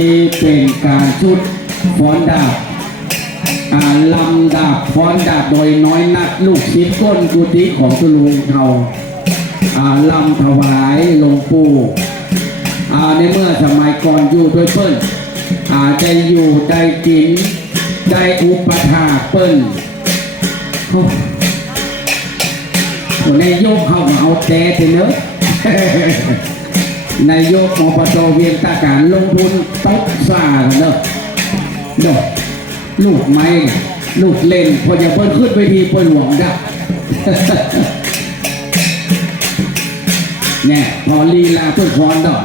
นี้เป็นการชุดฟ้อนดาบลำดาบฟ้อนดาบโดยน้อยนักลูกศิษย์ก้นกุฏิของตุลุงเทาลำถวายหลวงปู่ในเมื่อสมัยก่อนอยู่ด้วยเปิ้ลได้อยู่ได้กินได้อุปถาเปิ้ลในโยกเขาเอาแต่เนอะนายกอบต.เวียงตาการลงทุนตกซ่าเนอะดอกลูกไม้ลูกเล่นพอจะเปิ้ลขึ้นไปทีเปิ้ลหวังได้เนี่ยพอลีลาเปิ้ลฟอนดอก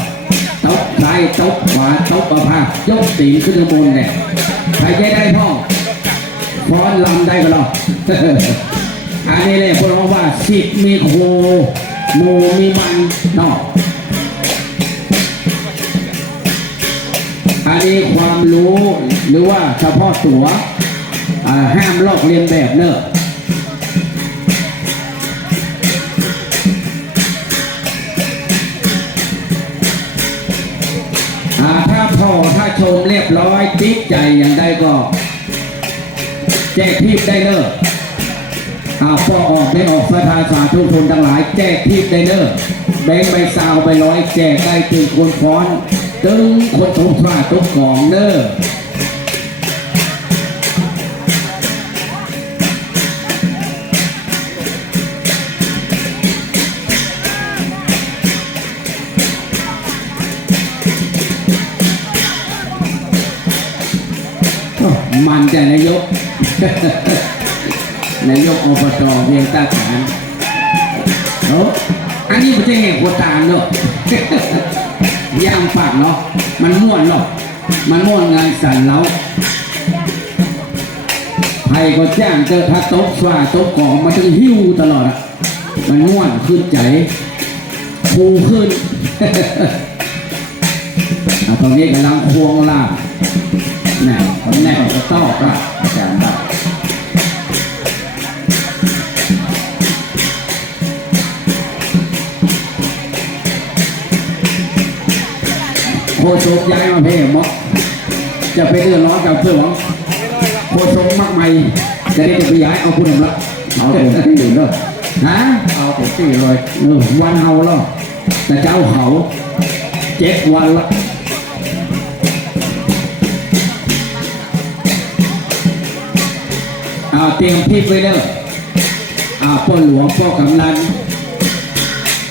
ตบซ้ายตบขวาตบประภายกตีนขึ้นบนเนี่ยใครจะได้พ่อฟ้อนลำได้ก็หรออันนี้เลยพวกเราว่าสิบมีโคโมมีมันเนาะอันนี้ความรู้หรือว่าเฉพาะตัวห้ามลอกเลียนแบบเนอะถ้าพ่อถ้าชมเรียบร้อยติดใจอย่างใดก็แจกทิปได้เนอะพ่อออกไม่ออกสถานสาธุชนทั้งหลายแจกทิปได้เนอะแบงค์ใบซาวใบร้อยแจกได้ถึงคนฟ้อนตึงคนทุกฝ่าทุกกองเนอะมันจะนายก นายกอบต.เวียงตาขานอันนี้ไม่ใช่เหตุหัวตาเนอะ ย่างปากเนาะมันม่วนเนาะมันม่วนงานสั่นเนาะใครก็จ้างเจอถ้าโต๊ะฟ้าโต๊ะกองมาถึงหิ้วตลอดอะมันม่วนขึ้นใจฟูขึ้น ตอนนี้กำลังควงล่าแน่แน่ก็ต้อกละอาจารย์แบบโคศกย้ายมาเพ่หมดจะไปเดือดร้อนกับเพื่อนโคศกมากมายจะได้ไปย้ายเอาคุณละเอาเต็มที่เลยฮะเอาเต็มที่เลยวันเอาแล้วแต่เจ้าเขา7 วันละเตรียมทิพย์ไว้เด้อพ่อหลวงพ่อกำนัน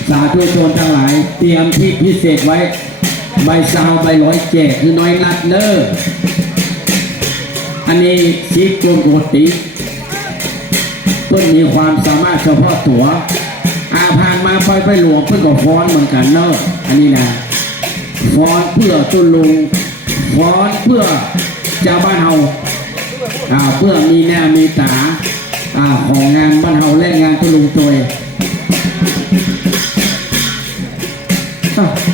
สาธุชนทั้งหลายเตรียมทิพย์พิเศษไว้ใบซาวใบร้อยแจกคือน้อยนัดเนออันนี้ชีพโจมปกติต้นมีความสามารถเฉพาะตัวผ่านมาไปหลวงเพื่อนก็ฟ้อนเหมือนกันเนออันนี้นะฟ้อนเพื่อตุลุงฟ้อนเพื่อเจ้าบ้านเฮาเพื่อมีหน้ามีตาของงานบ้านเฮาและงานตุลุงตัว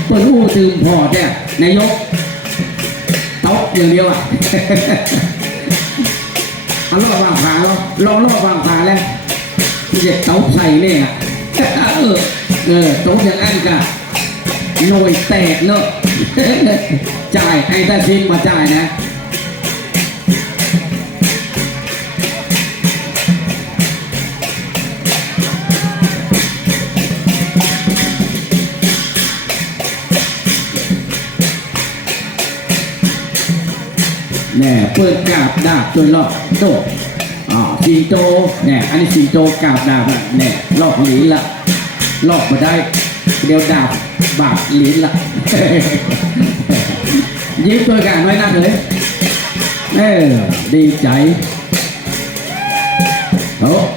เปิดอู้ตื่นพอเนี่ยนายกโต๊ะอย่างเดียวเอาล่อวางขาล่อวางขาแล้วที่จะโต๊ะใส่เนี่ยโต๊ะอย่างนั้นกันหน่วยแตกเนอะจ่ายให้ได้ซิมมาจ่ายนะแน่เปิดกาบดาบจนรอบโตสิงโตแน่อันนี้สิงโตกาบดาบแน่ลอกลิ้นละลอกมาได้เดี๋ยวดาบบาดลิ้นละยิ้มตัวกันไว้นั่นเลยดีใจ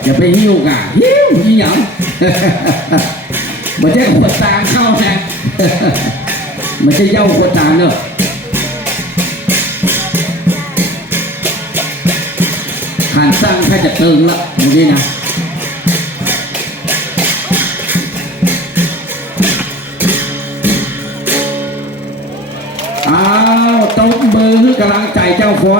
อย่าไปหิ้วกันหิ้วยี่หยำมันจะขวดตาเข้านะมันจะเย้าขวดตาเนอะหันตั้งถ้าจะตึงละดูดินะตบมือกำลังใจเจ้าฟ้อน